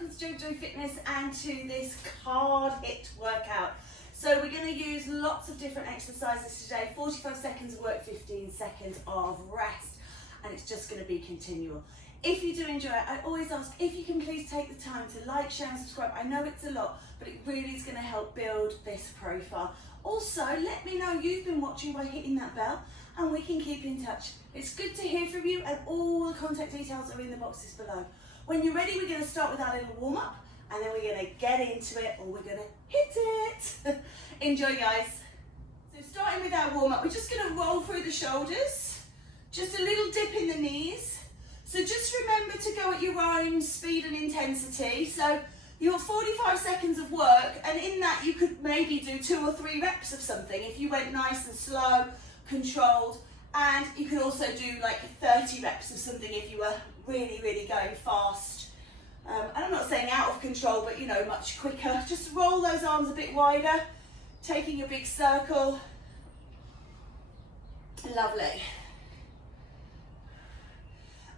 welcome to JoeGa Fitness and to this card hit workout. So we're going to use lots of different exercises today, 45 seconds of work, 15 seconds of rest, and it's just going to be continual. If you do enjoy it, I always ask if you can please take the time to like, share and subscribe. I know it's a lot, but it really is going to help build this profile. Also, let me know you've been watching by hitting that bell and we can keep in touch. It's good to hear from you, and all the contact details are in the boxes below. When you're ready, we're going to start with our little warm-up, and then we're going to get into it, or we're going to hit it. Enjoy, guys. So starting with our warm-up, we're just going to roll through the shoulders, just a little dip in the knees. So just remember to go at your own speed and intensity. So you've got 45 seconds of work, and in that you could maybe do 2 or 3 reps of something if you went nice and slow, controlled, and you could also do like 30 reps of something if you were really, really going fast. And I'm not saying out of control, but you know, much quicker. Just roll those arms a bit wider, taking a big circle. Lovely.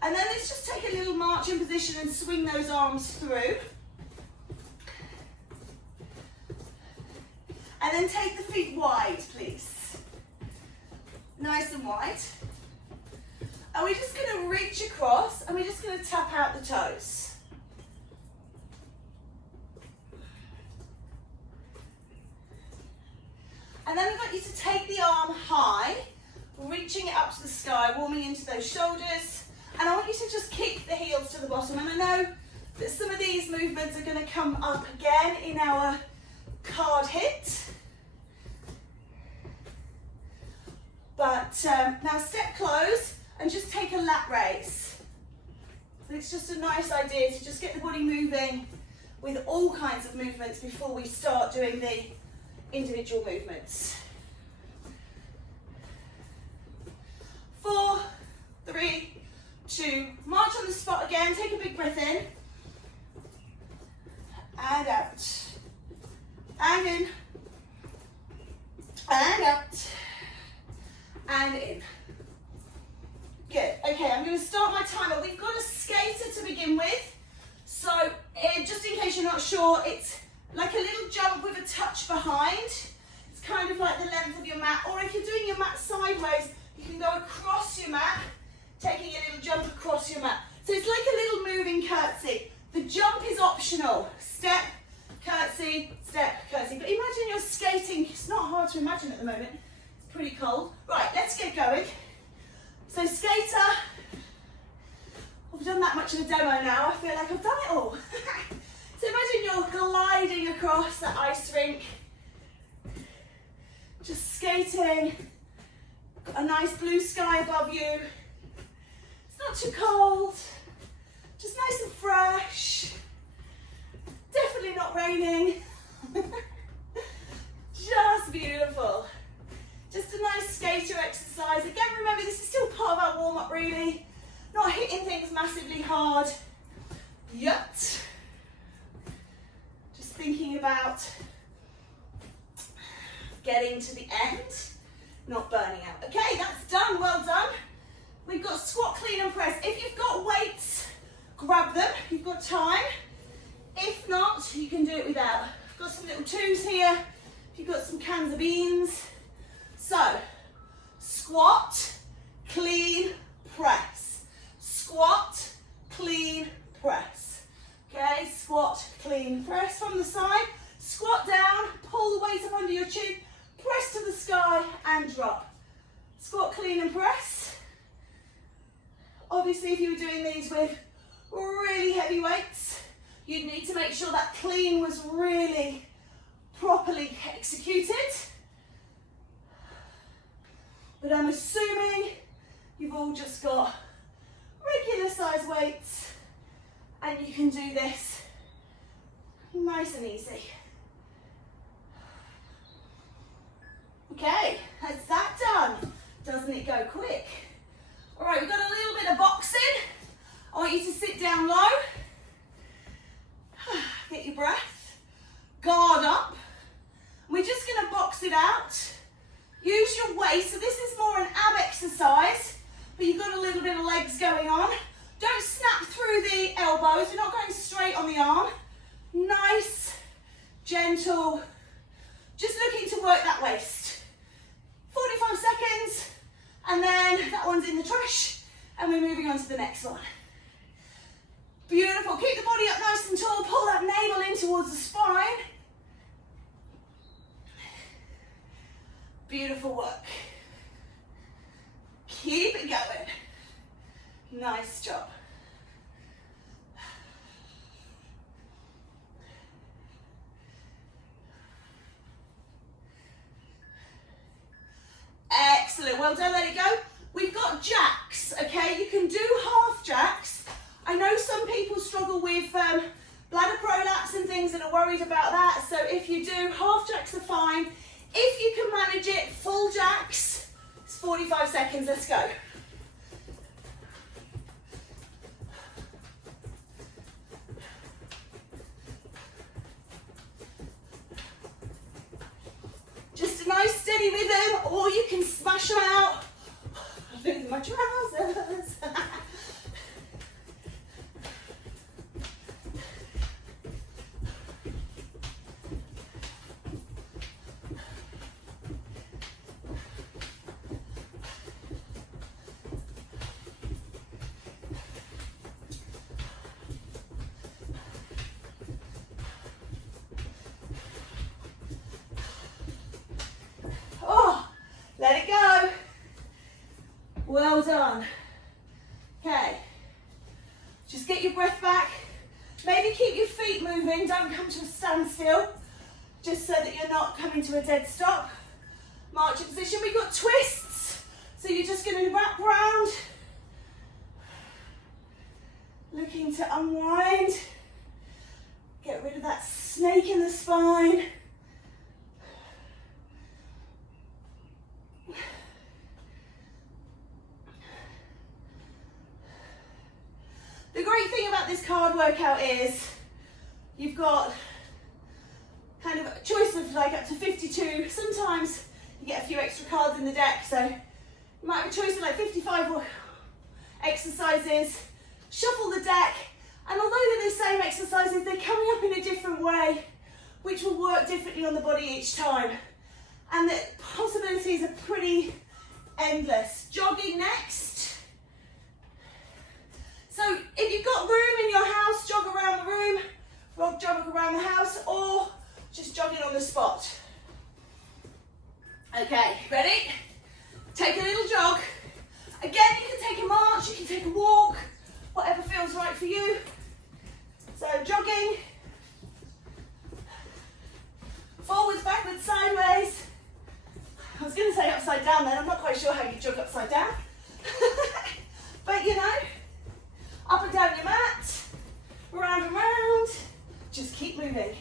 And then let's just take a little marching position and swing those arms through. And then take the feet wide, please. Nice and wide. And we're just going to reach across and we're just going to tap out the toes. And then I want you to take the arm high, reaching it up to the sky, warming into those shoulders. And I want you to just kick the heels to the bottom. And I know that some of these movements are going to come up again in our card hit. But now step close and just take a lat raise. So it's just a nice idea to just get the body moving with all kinds of movements before we start doing the individual movements. 4, 3, 2, march on the spot again, take a big breath in, and out, and in, and out, and in. Good. Okay, I'm going to start my timer. We've got a skater to begin with, so just in case you're not sure, it's like a little jump with a touch behind. It's kind of like the length of your mat, or if you're doing your mat sideways, you can go across your mat, taking a little jump across your mat. So it's like a little moving curtsy. The jump is optional. Step, curtsy, step, curtsy. But imagine you're skating. It's not hard to imagine at the moment. It's pretty cold. Right, let's get going. So skater, I've done that much of a demo now. I feel like I've done it all. So imagine you're gliding across the ice rink, just skating, a nice blue sky above you. It's not too cold, just nice and fresh, definitely not raining, just beautiful. Just a nice skater exercise. Again, remember this is still part of our warm-up really, not hitting things massively hard yet. Just thinking about getting to the end, not burning out. Okay, that's done, well done. We've got squat, clean and press. If you've got weights, grab them, you've got time. If not, you can do it without. I've got some little twos here, if you've got some cans of beans. So, squat, clean, press. Squat, clean, press. Okay, squat, clean, press from the side. Squat down, pull the weight up under your chin, press to the sky and drop. Squat, clean and press. Obviously, if you were doing these with really heavy weights, you'd need to make sure that clean was really properly executed. But I'm assuming you've all just got regular size weights and you can do this nice and easy. Okay, that's that done. Doesn't it go quick? All right, we've got a little bit of boxing. I want you to sit down low. Get your breath. Guard up. We're just going to box it out. Use your waist. So this is more an ab exercise, but you've got a little bit of legs going on. Don't snap through the elbows. We're not going straight on the arm. Nice, gentle, just looking to work that waist. 45 seconds, and then that one's in the trash, and we're moving on to the next one. Beautiful. Keep the body up nice and tall. Pull that navel in towards the spine. Beautiful work. Keep it going. Nice job. Excellent. Well done. Let it go. We've got jacks, okay? You can do half jacks. I know some people struggle with bladder prolapse and things and are worried about that. So if you do, half jacks are fine. If you can manage it, full jacks, it's 45 seconds. Let's go. Just a nice steady rhythm, or you can smash them out. I'm losing my trousers. Let it go. Well done. Okay. Just get your breath back. Maybe keep your feet moving. Don't come to a standstill. Just so that you're not coming to a dead stop. Marching position. We've got twists. So you're just going to wrap round. Looking to unwind. Get rid of that snake in the spine. The great thing about this card workout is you've got kind of a choice of like up to 52. Sometimes you get a few extra cards in the deck, so you might have a choice of like 55 exercises. Shuffle the deck, and although they're the same exercises, they're coming up in a different way, which will work differently on the body each time. And the possibilities are pretty endless. Jogging next. So if you've got room in your house, jog around the room, jog around the house, or just jogging on the spot. Okay, ready? Take a little jog. Again, you can take a march, you can take a walk, whatever feels right for you. So jogging, forwards, backwards, sideways. I was going to say upside down then, I'm not quite sure how you jog upside down. But you know, up and down your mat, round and round, just keep moving.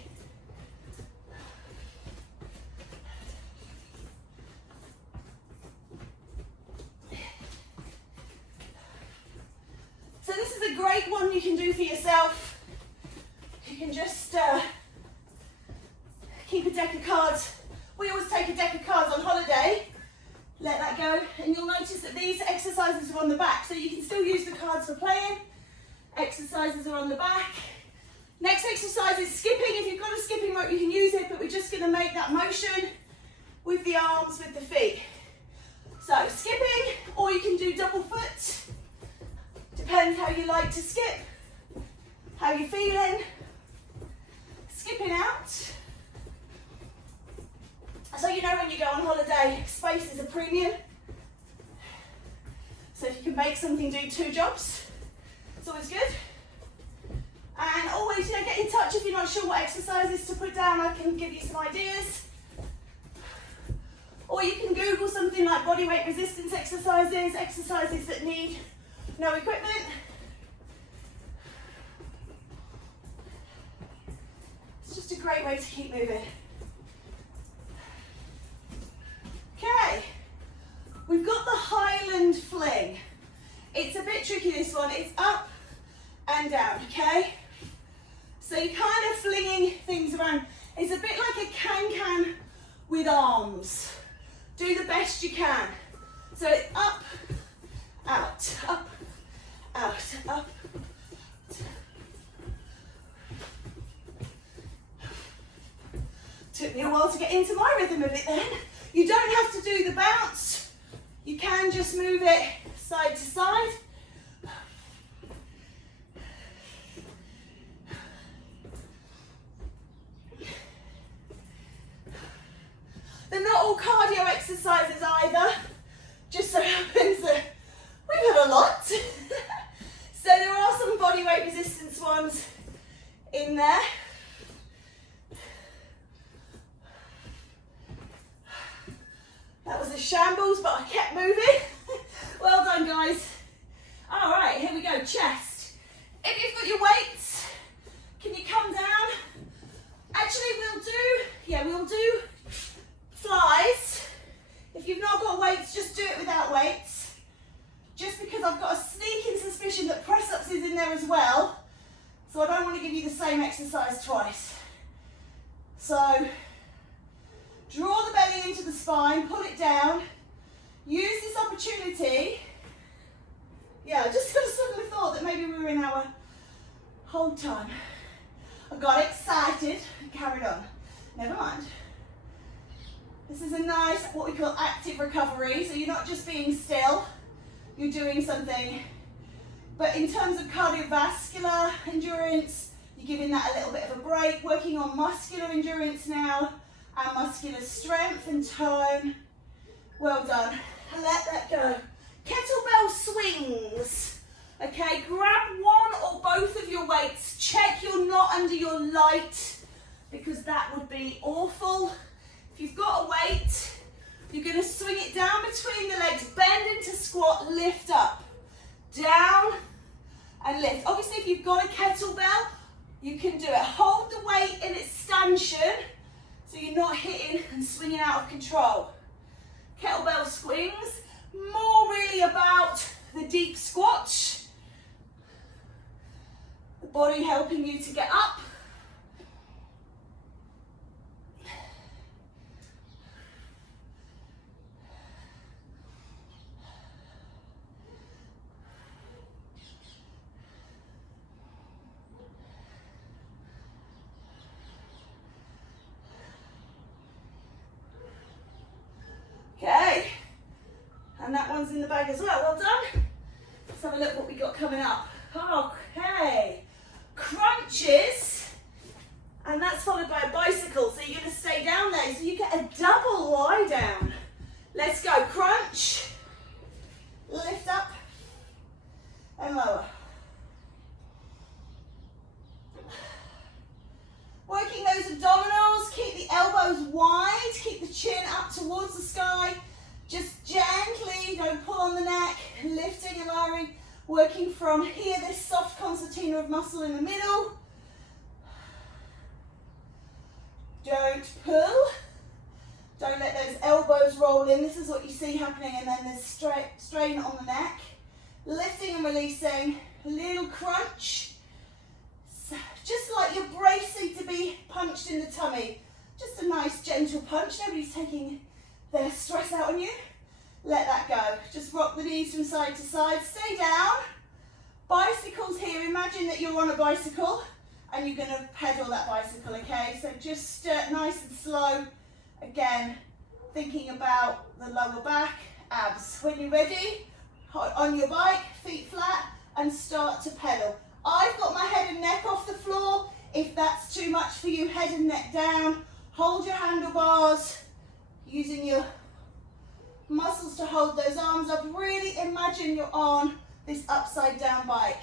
So this is a great one you can do for yourself. You can just keep a deck of cards. We always take a deck of cards on holiday. Let that go, and you'll notice that these exercises are on the back, so you can still use the cards for playing. Exercises are on the back. Next exercise is skipping. If you've got a skipping rope, you can use it, but we're just going to make that motion with the arms, with the feet. So skipping, or you can do double foot. Depends how you like to skip, how you're feeling. Skipping out. So you know when you go on holiday, space is a premium. So if you can make something do 2 jobs, it's always good. And always, you know, get in touch if you're not sure what exercises to put down. I can give you some ideas. Or you can Google something like body weight resistance exercises, exercises that need no equipment. It's just a great way to keep moving. Okay, we've got the Highland Fling. It's a bit tricky, this one. It's up and down, okay? So you're kind of flinging things around. It's a bit like a can-can with arms. Do the best you can. So it's up, out, out, up. Took me a while to get into my rhythm of it then. You don't have to do the bounce. You can just move it side to side. They're not all cardio exercises either. Just so happens that we've had a lot. So there are some body weight resistance ones in there. That was a shambles, but I kept moving. Well done, guys. All right, here we go, chest. If you've got your weights, can you come down? Actually, we'll do flies. If you've not got weights, just do it without weights. Just because I've got a sneaking suspicion that press-ups is in there as well. So I don't want to give you the same exercise twice. So, draw the belly into the spine, pull it down. Use this opportunity. Yeah, I just suddenly thought that maybe we were in our hold time. I got excited and carried on. Never mind. This is a nice, what we call active recovery. So you're not just being still, you're doing something. But in terms of cardiovascular endurance, you're giving that a little bit of a break, working on muscular endurance now, and muscular strength and tone. Well done. Let that go. Kettlebell swings. Okay, grab one or both of your weights. Check you're not under your light, because that would be awful. If you've got a weight, you're going to swing it down between the legs, bend into squat, lift up, down and lift. Obviously, if you've got a kettlebell, you can do it. Hold the weight in its stanchion so you're not hitting and swinging out of control. Kettlebell swings, more really about the deep squat. The body helping you to get up. Okay, and that one's in the bag as well. Well done. Let's have a look what we got coming up. Okay, crunches, and that's followed by a bicycle. So you're going to stay down there. So you get a double lie down. Let's go. Crunch, lift up, and lower. Working those abdominals, keep the elbows wide, keep the chin up towards the sky. Just gently, don't pull on the neck, lifting and lowering. Working from here, this soft concertina of muscle in the middle. Don't pull. Don't let those elbows roll in. This is what you see happening, and then there's strain on the neck. Lifting and releasing, a little crunch. Just like you're bracing to be punched in the tummy. Just a nice gentle punch. Nobody's taking their stress out on you. Let that go. Just rock the knees from side to side. Stay down. Bicycles here. Imagine that you're on a bicycle and you're going to pedal that bicycle, okay? So just nice and slow. Again, thinking about the lower back, abs. When you're ready, on your bike, feet flat, and start to pedal. I've got my head and neck off the floor. If that's too much for you, head and neck down. Hold your handlebars, using your muscles to hold those arms up. Really imagine you're on this upside down bike.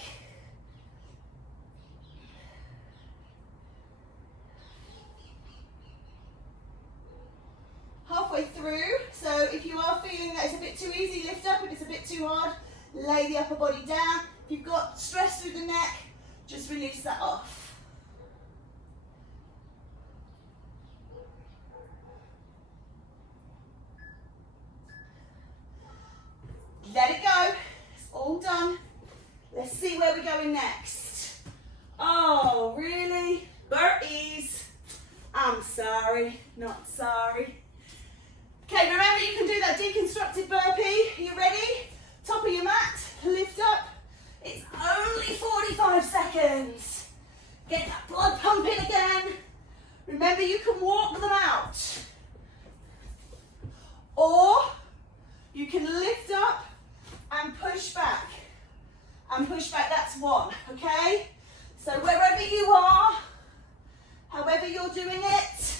Halfway through, so if you are feeling that it's a bit too easy, lift up. If it's a bit too hard, lay the upper body down. If you've got stress through the neck, just release that off. Let it go. It's all done. Let's see where we're going next. Oh, really? Burpees. I'm sorry, not sorry. Okay, remember you can do that deconstructed burpee. You ready? Top of your mat, lift up. It's one, okay? So wherever you are, however you're doing it,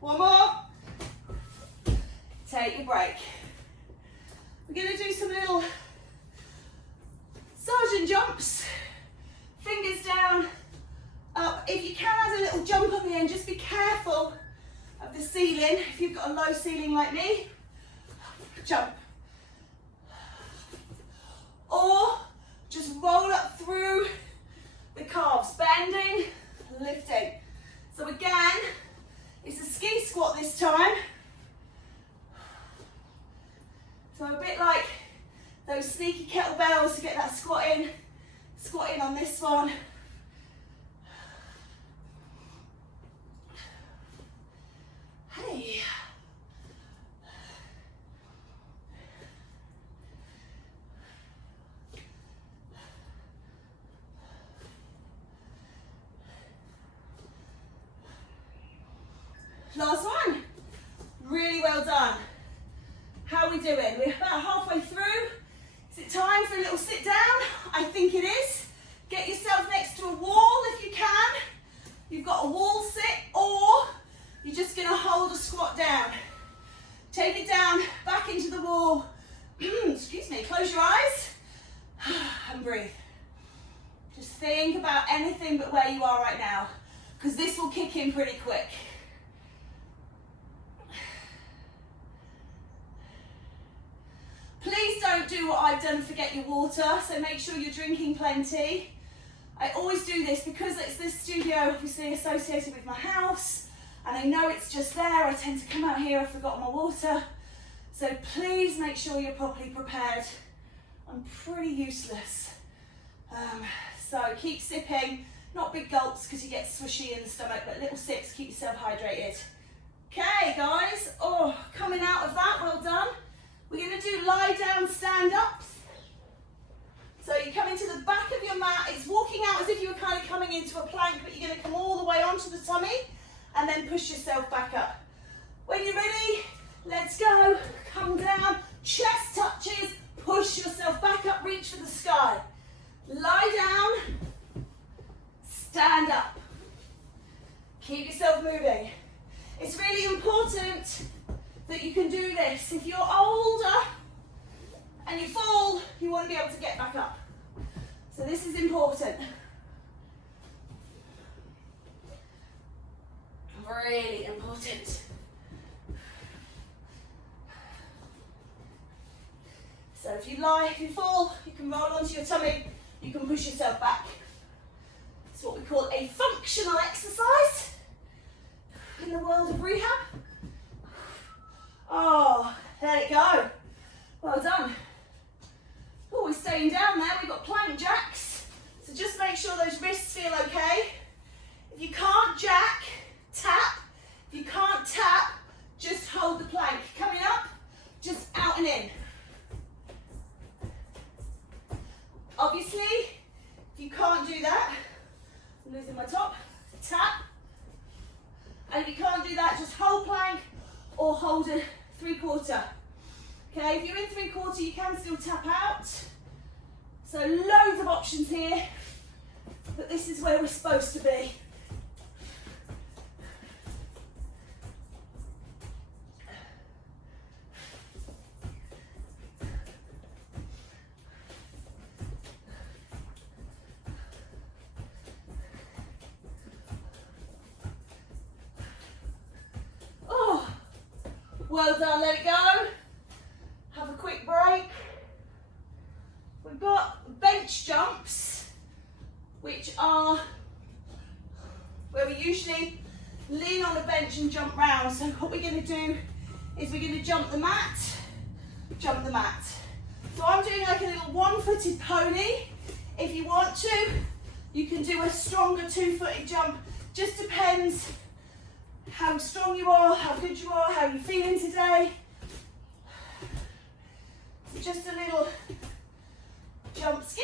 one more. Take your break. We're going to do some little sergeant jumps. Fingers down, up. If you can add a little jump up here, and just be careful of the ceiling. If you've got a low ceiling like me, jump. Or just roll up through the calves, bending, lifting. So again, it's a ski squat this time. So a bit like those sneaky kettlebells to get that squat in on this one. Hey. Last one. Really well done. How are we doing? We're about halfway through. Is it time for a little sit down? I think it is. Get yourself next to a wall if you can. You've got a wall sit, or you're just going to hold a squat down. Take it down, back into the wall. Excuse me, close your eyes and breathe. Just think about anything but where you are right now, because this will kick in pretty quick. Please don't do what I've done and forget your water, so make sure you're drinking plenty. I always do this because it's this studio obviously associated with my house, and I know it's just there. I tend to come out here, I've forgotten my water. So please make sure you're properly prepared. I'm pretty useless. So keep sipping, not big gulps because you get swishy in the stomach, but little sips, keep yourself hydrated. Okay guys, oh, coming out of that, well done. We're going to do lie down stand-ups. So you come into the back of your mat. It's walking out as if you were kind of coming into a plank, but you're going to come all the way onto the tummy and then push yourself back up. When you're ready, let's go. Come down, chest touches, push yourself back up, reach for the sky. Lie down, stand up. Keep yourself moving. It's really important that you can do this. If you're older and you fall, you want to be able to get back up. So this is important. Really important. So if you fall, you can roll onto your tummy, you can push yourself back. It's what we call a functional exercise in the world of rehab. Oh, there you go. Well done. Oh, we're staying down there. We've got plank jacks. So just make sure those wrists feel okay. If you can't jack, tap. If you can't tap, just hold the plank. Coming up, just out and in. Obviously, if you can't do that, I'm losing my top, tap. And if you can't do that, just hold plank or hold a 3/4. Okay, if you're in 3/4, you can still tap out. So loads of options here, but this is where we're supposed to be. Well done, let it go. Have a quick break. We've got bench jumps, which are where we usually lean on the bench and jump round. So what we're going to do is we're going to jump the mat, jump the mat. So I'm doing like a little one-footed pony. If you want to, you can do a stronger two-footed jump. Just depends how strong you are, how good you are, how you're feeling today. just a little jump ski.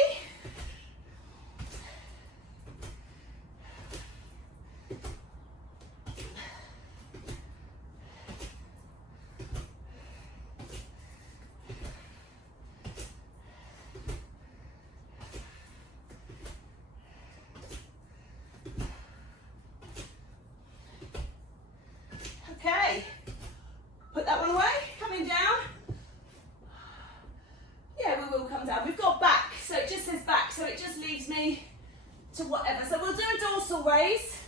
Okay, put that one away, coming down. Yeah, we will come down. We've got back, so it just says back, so it just leads me to whatever. So we'll do a dorsal raise,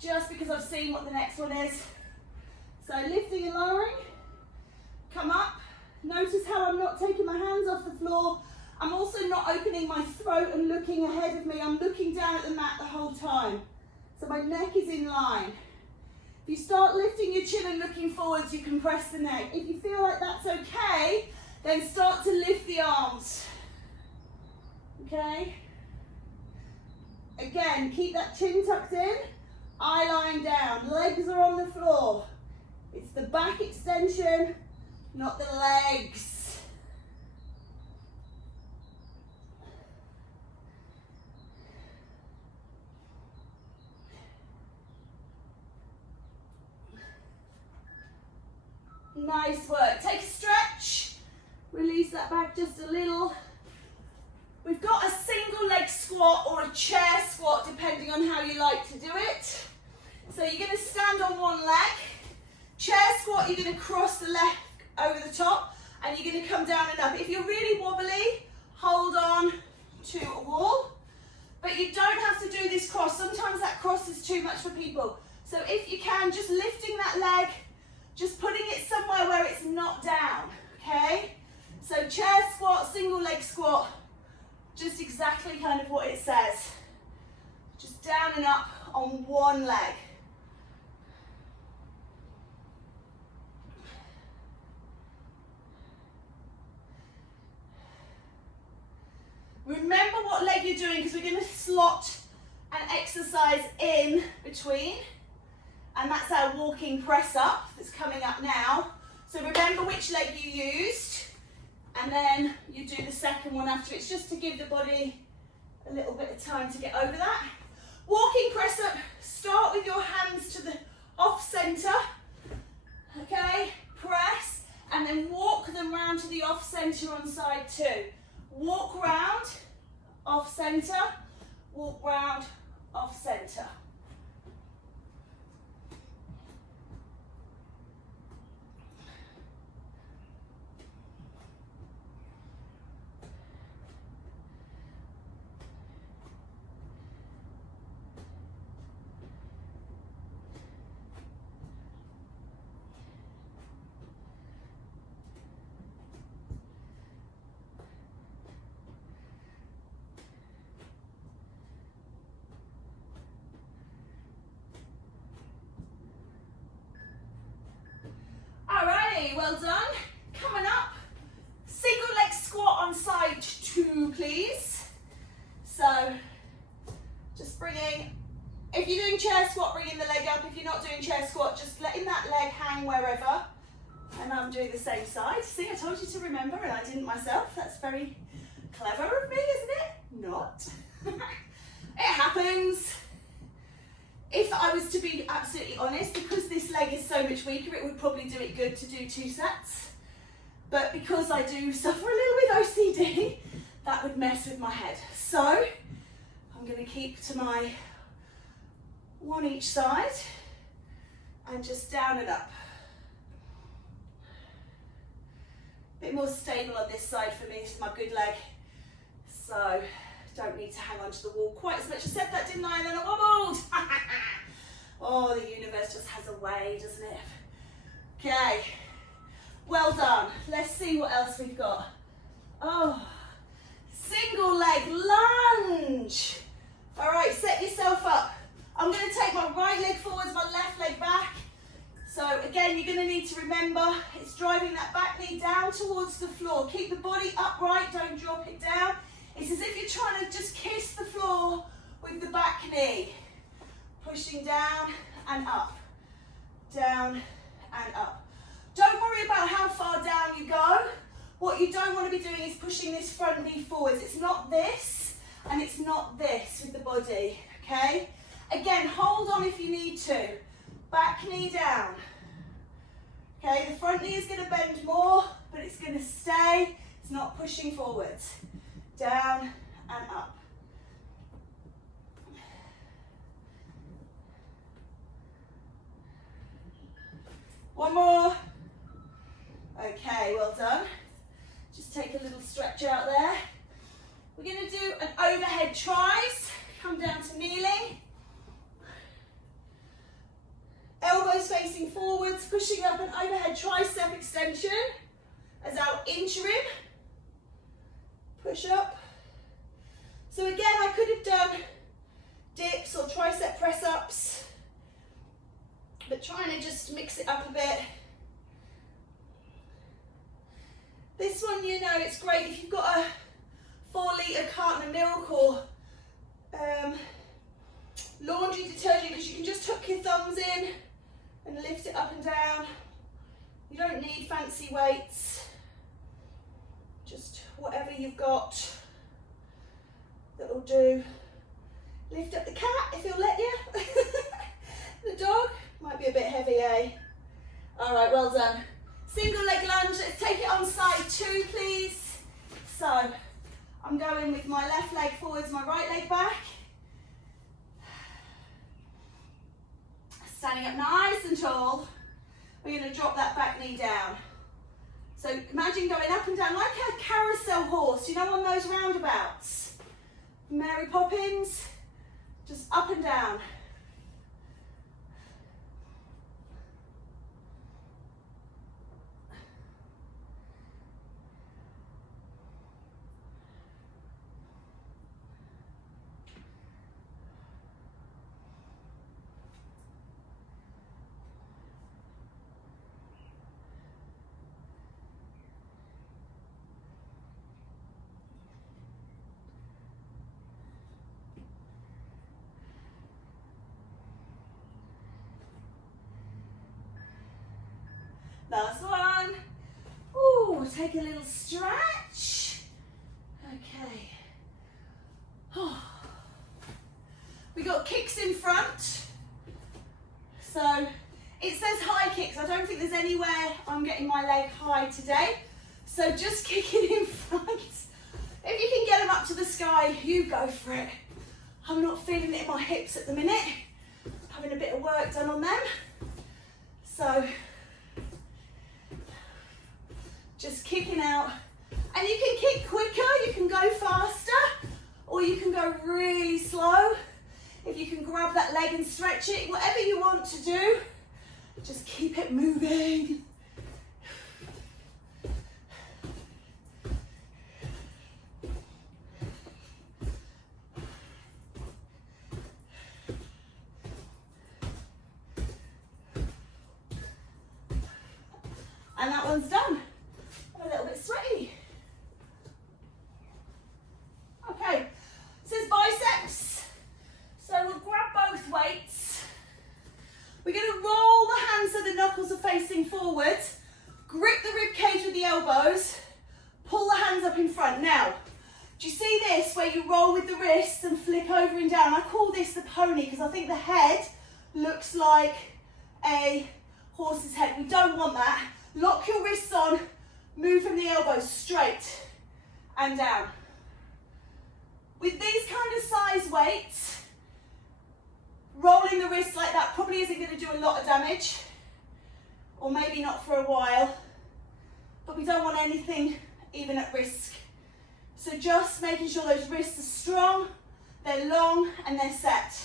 just because I've seen what the next one is. So lifting and lowering, come up. Notice how I'm not taking my hands off the floor. I'm also not opening my throat and looking ahead of me. I'm looking down at the mat the whole time. So my neck is in line. If you start lifting your chin and looking forwards, you can press the neck. If you feel like that's okay, then start to lift the arms. Okay? Again, keep that chin tucked in, eye line down, legs are on the floor. It's the back extension, not the legs. Nice work. Take a stretch. Release that back just a little. We've got a single leg squat or a chair squat, depending on how you like to do it. So you're going to stand on one leg. Chair squat, you're going to cross the leg over the top, and you're going to come down and up. If you're really wobbly, hold on to a wall. But you don't have to do this cross. Sometimes that cross is too much for people. So if you can, just lifting that leg, just putting it somewhere where it's not down, okay? So chair squat, single leg squat, just exactly kind of what it says. Just down and up on one leg. Remember what leg you're doing, because we're going to slot an exercise in between. And that's our walking press up that's coming up now. So remember which leg you used, and then you do the second one after. It's just to give the body a little bit of time to get over that. Walking press up, start with your hands to the off center, okay? Press, and then walk them round to the off center on side two. Walk round, off center, walk round, off center. Well done. Coming up, single leg squat on side two, please. So just bringing, if you're doing chair squat, bringing the leg up. If you're not doing chair squat, just letting that leg hang wherever. And I'm doing the same side. See, I told you to remember and I didn't myself. That's very clever of me, isn't it? Not. It happens. If I was to be absolutely honest, because this leg is so much weaker, it would probably do it good to do 2 sets. But because I do suffer a little with OCD, that would mess with my head. So I'm going to keep to my one each side and just down and up. A bit more stable on this side for me. This is my good leg. So don't need to hang onto the wall quite as much. I said that, didn't I? And then I wobbled. Oh, the universe just has a way, doesn't it? Okay. Well done. Let's see what else we've got. Oh, single leg lunge. All right, set yourself up. I'm going to take my right leg forwards, my left leg back. So again, you're going to need to remember, it's driving that back knee down towards the floor. Keep the body upright, don't drop it down. It's as if you're trying to just kiss the floor with the back knee. Pushing down and up, down and up. Don't worry about how far down you go. What you don't want to be doing is pushing this front knee forwards. It's not this, and it's not this with the body, okay? Again, hold on if you need to. Back knee down. Okay, the front knee is going to bend more, but it's going to stay. It's not pushing forwards. Down and up. One more. Okay, well done. Just take a little stretch out there. We're going to do an overhead tries. Come down to kneeling. Elbows facing forwards, pushing up an overhead tricep extension as our interim. Push up. So again, I could have done dips or tricep press ups, but trying to just mix it up a bit. This one, you know, it's great if you've got a 4-litre carton of milk or laundry detergent, because you can just tuck your thumbs in and lift it up and down. You don't need fancy weights, just whatever you've got that'll do. Lift up the cat if he'll let you. The dog might be a bit heavy, eh? All right, well done. Single leg lunge. Let's take it on side 2, please. So I'm going with my left leg forwards, my right leg back. Standing up nice and tall. We're going to drop that back knee down. So imagine going up and down like a carousel horse, you know, on those roundabouts. Mary Poppins, just up and down. Last one. Ooh, take a little stretch. Okay. Oh. We got kicks in front. So it says high kicks. I don't think there's anywhere I'm getting my leg high today. So just kick it in front. If you can get them up to the sky, you go for it. I'm not feeling it in my hips at the minute. Having a bit of work done on them. So just kicking out, and you can kick quicker, you can go faster, or you can go really slow. If you can grab that leg and stretch it, whatever you want to do, just keep it moving. And that one's done. I'm a little bit sweaty. Okay, this is biceps. So we'll grab both weights. We're going to roll the hands so the knuckles are facing forwards. Grip the rib cage with the elbows. Pull the hands up in front. Now, do you see this where you roll with the wrists and flip over and down? I call this the pony because I think the head looks like a horse's head. We don't want that. Lock your wrists on, move from the elbows straight and down. With these kind of size weights, rolling the wrists like that probably isn't going to do a lot of damage, or maybe not for a while, but we don't want anything even at risk. So just making sure those wrists are strong, they're long and they're set.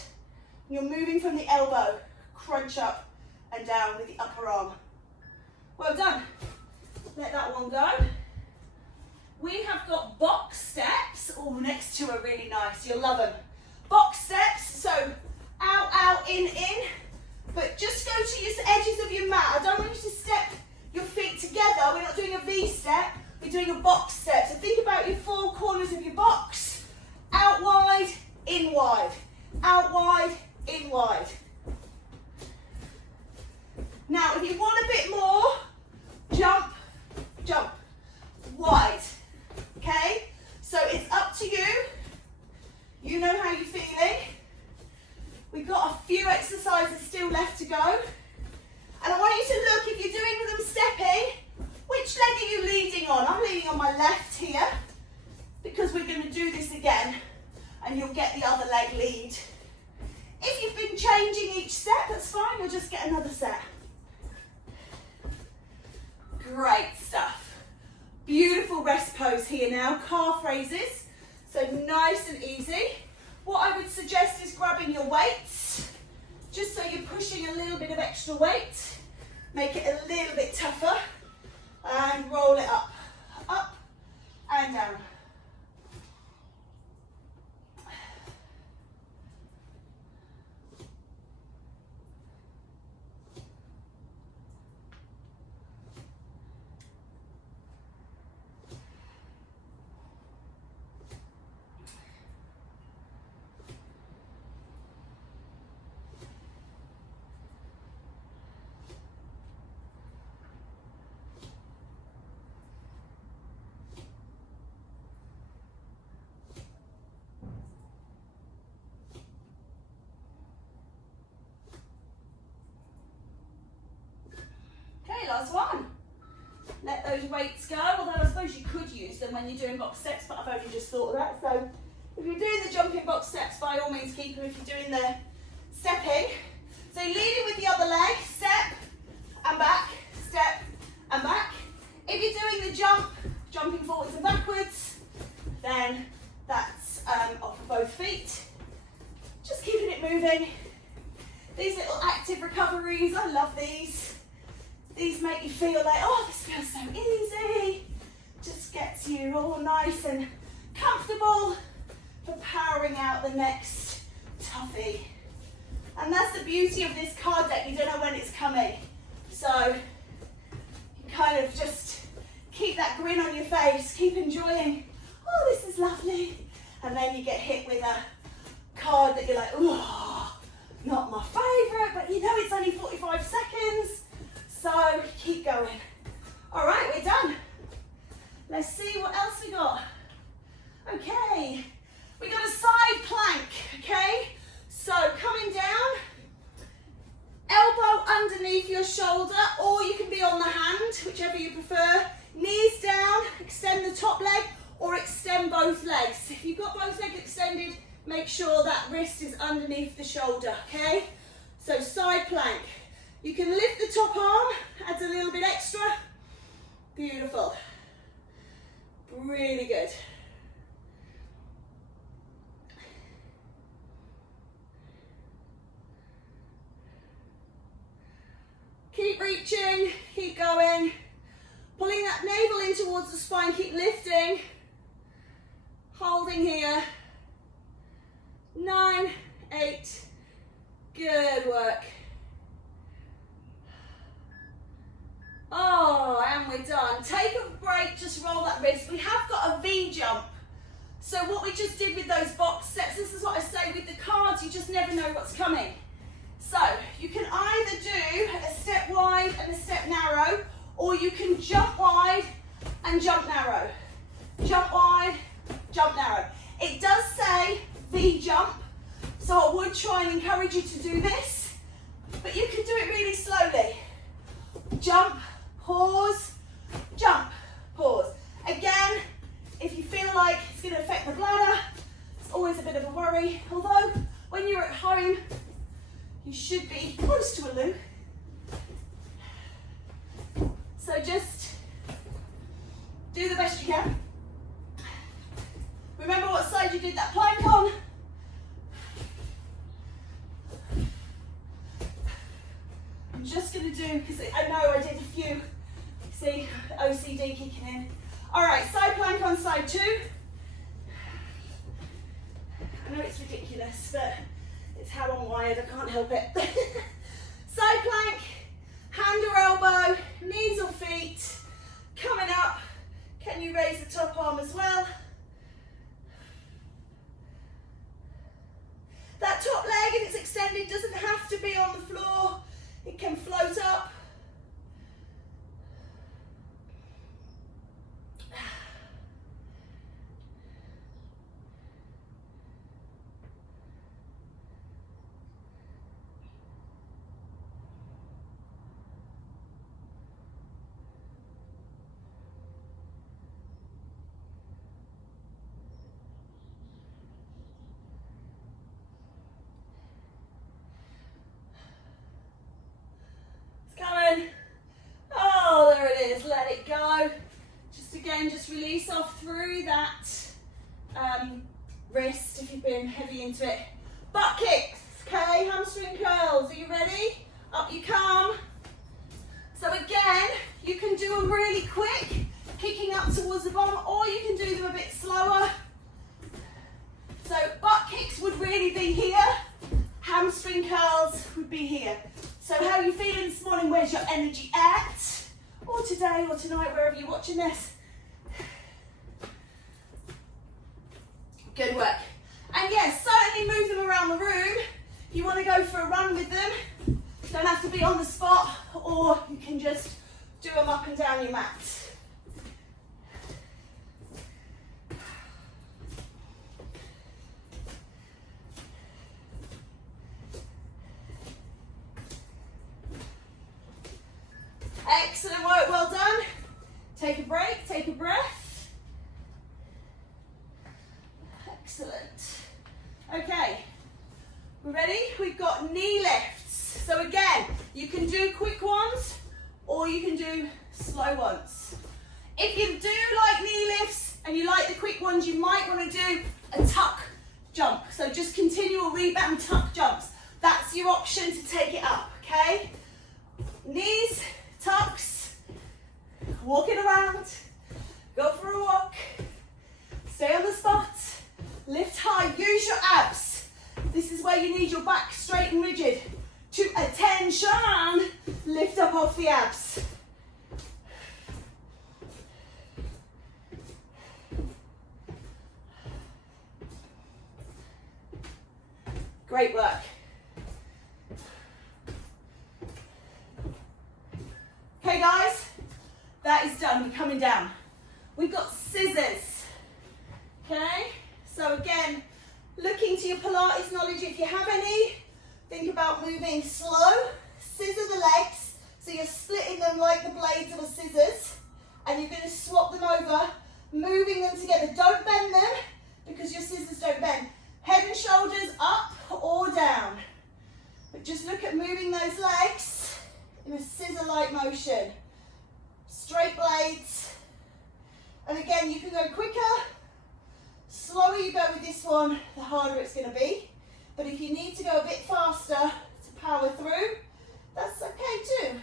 You're moving from the elbow, crunch up and down with the upper arm. Well done. Let that one go. We have got box steps. Oh, next two are really nice. You'll love them. Box steps. So out, out, in. But just go to your edges of your mat. I don't want you to step your feet together. We're not doing a V step. We're doing a box step. So think about your four corners of your box. Out wide, in wide. Out wide, in wide. Now, if you want a bit more, jump, jump. 1, my left here because we're going to do this again and you'll get the other leg lead. If you've been changing each set, that's fine, you'll just get another set. Great stuff. Beautiful rest pose here now, calf raises, so nice and easy. What I would suggest is grabbing your weights, just so you're pushing a little bit of extra weight. Make it a little bit tougher, and roll it up, up and down. Last one. Let those weights go, although I suppose you could use them when you're doing box steps, but I've only just thought of that. So if you're doing the jumping box steps, by all means keep them if you're doing the stepping. So you're leading with the other leg, step and back, step and back. If you're doing the jump, jumping forwards and backwards, then that's off of both feet. Just keeping it moving. These little active recoveries, I love these. These make you feel like, oh, this feels so easy. Just gets you all nice and comfortable for powering out the next toughie. And that's the beauty of this card deck. You don't know when it's coming. So you kind of just keep that grin on your face, keep enjoying, oh, this is lovely. And then you get hit with a card that you're like, oh, not my favourite, but you know it's only 45 seconds. So keep going. All right, we're done. Let's see what else we got. Okay, we got a side plank, okay? So coming down, elbow underneath your shoulder, or you can be on the hand, whichever you prefer. Knees down, extend the top leg, or extend both legs. If you've got both legs extended, make sure that wrist is underneath the shoulder, okay? So side plank. You can lift the top arm, adds a little bit extra. Beautiful. Really good. Keep reaching, keep going. Pulling that navel in towards the spine, keep lifting. Holding here. 9, 8, good work. Oh, and we're done. Take a break, just roll that wrist. We have got a V jump. So what we just did with those box sets, this is what I say with the cards, you just never know what's coming. So you can either do a step wide and a step narrow, or you can jump wide and jump narrow. Jump wide, jump narrow. It does say V jump, so I would try and encourage you to do this, but you can do it really slowly. Jump, pause, jump, pause. Again, if you feel like it's going to affect the bladder, it's always a bit of a worry. Although, when you're at home, you should be close to a loo. So just do the best you can. Remember what side you did that plank on. I'm just going to do, because I know I did a few, see, OCD kicking in. All right, side plank on side 2. I know it's ridiculous, but it's how I'm wired, I can't help it. Side plank, hand or elbow, knees or feet, coming up. Can you raise the top arm as well? That top leg, if it's extended, doesn't have to be on the floor. It can float up. release off through that wrist if you've been heavy into it. Butt kicks, okay, hamstring curls, are you ready? Up you come. So again, you can do them really quick, kicking up towards the bottom, or you can do them a bit slower. So butt kicks would really be here, hamstring curls would be here. So how are you feeling this morning? Where's your energy at? Or today or tonight, wherever you're watching this. Good work. And yes, certainly move them around the room. If you want to go for a run with them, don't have to be on the spot, or you can just do them up and down your mat. Excellent work, well done. Take a break, take a breath. Excellent. Okay, we're ready? We've got knee lifts. So again, you can do quick ones or you can do slow ones. If you do like knee lifts and you like the quick ones, you might want to do a tuck jump. So just continual rebound tuck jumps. That's your option to take it up, okay? Knees, tucks, walking around, go for a walk, stay on the spot, lift high, use your abs. This is where you need your back straight and rigid. To attention, lift up off the abs. Great work. Okay guys, that is done. We're coming down. We've got scissors, okay? So again, looking to your Pilates knowledge, if you have any, think about moving slow. Scissor the legs, so you're splitting them like the blades of a scissors, and you're going to swap them over, moving them together. Don't bend them, because your scissors don't bend. Head and shoulders up or down. But just look at moving those legs in a scissor-like motion. Straight blades. And again, you can go quicker. Slower you go with this one, the harder it's going to be. But if you need to go a bit faster to power through, that's okay too.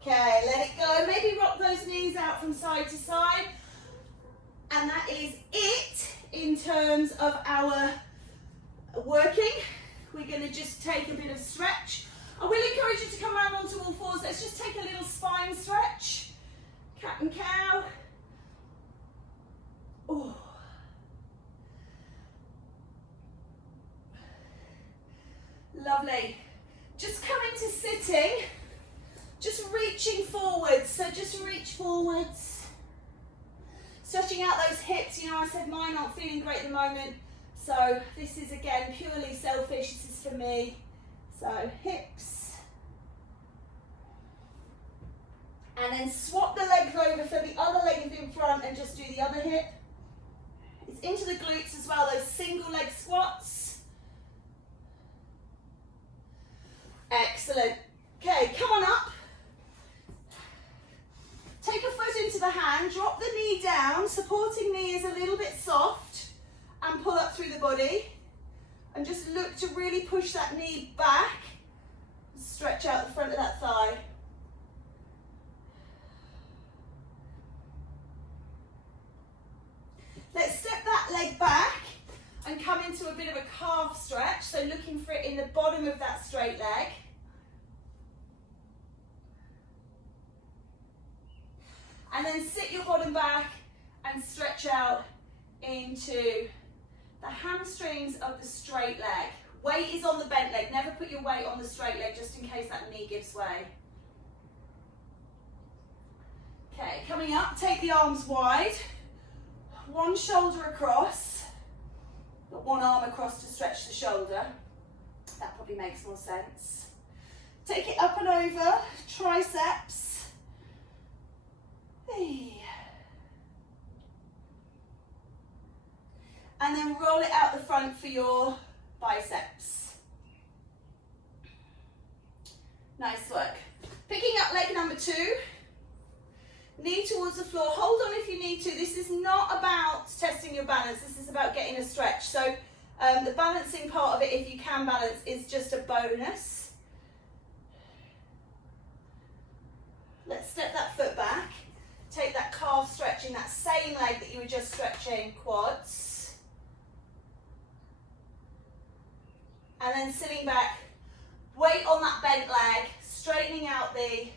Okay, let it go. Maybe rock those knees out from side to side. And that is it in terms of our working. We're going to just take a bit of stretch. I will encourage you to come around onto all fours. Let's just take a little spine stretch. Cat and cow. Oh. Lovely. Just coming to sitting. Just reaching forwards, so just reach forwards. Stretching out those hips, you know, I said mine aren't feeling great at the moment. So this is again purely selfish, this is for me. So hips. And then swap the legs over, so the other leg is in front and just do the other hip. It's into the glutes as well, those single leg squats. Excellent. Okay, come on up. Take a foot into the hand, drop the knee down, supporting knee is a little bit soft, and pull up through the body. And just look to really push that knee back, stretch out the front of that thigh. Let's step that leg back and come into a bit of a calf stretch, so looking for it in the bottom of that straight leg. And then sit your bottom back and stretch out into the hamstrings of the straight leg. Weight is on the bent leg. Never put your weight on the straight leg just in case that knee gives way. Okay, coming up, take the arms wide. One shoulder across. Got one arm across to stretch the shoulder. That probably makes more sense. Take it up and over, triceps. your biceps. Nice work. Picking up leg number 2. Knee towards the floor. Hold on if you need to. This is not about testing your balance. This is about getting a stretch. So the balancing part of it, if you can balance, is just a bonus. Let's step that foot back. Take that calf stretching, that same leg that you were just stretching, quads. And then sitting back, weight on that bent leg, straightening out the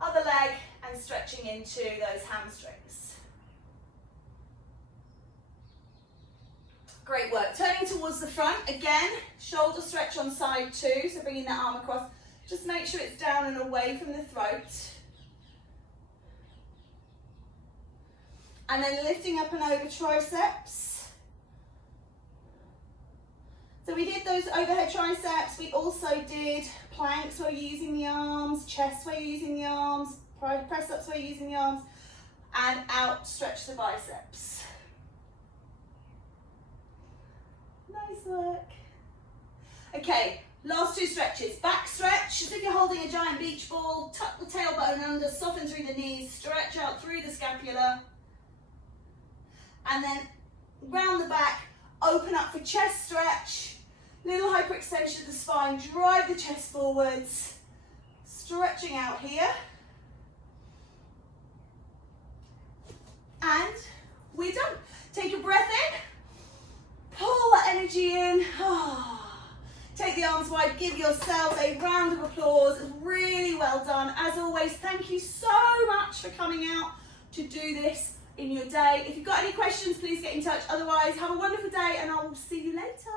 other leg and stretching into those hamstrings. Great work. Turning towards the front, again, shoulder stretch on side 2, so bringing that arm across. Just make sure it's down and away from the throat. And then lifting up and over triceps. So we did those overhead triceps. We also did planks where you're using the arms, chest where you're using the arms, press ups where you're using the arms, and out stretch the biceps. Nice work. Okay, last 2 stretches. Back stretch, as if you're holding a giant beach ball. Tuck the tailbone under, soften through the knees, stretch out through the scapula. And then round the back, open up for chest stretch. Little hyperextension of the spine, drive the chest forwards. Stretching out here. And we're done. Take a breath in. Pull that energy in. Take the arms wide. Give yourself a round of applause. Really well done. As always, thank you so much for coming out to do this in your day. If you've got any questions, please get in touch. Otherwise, have a wonderful day and I will see you later.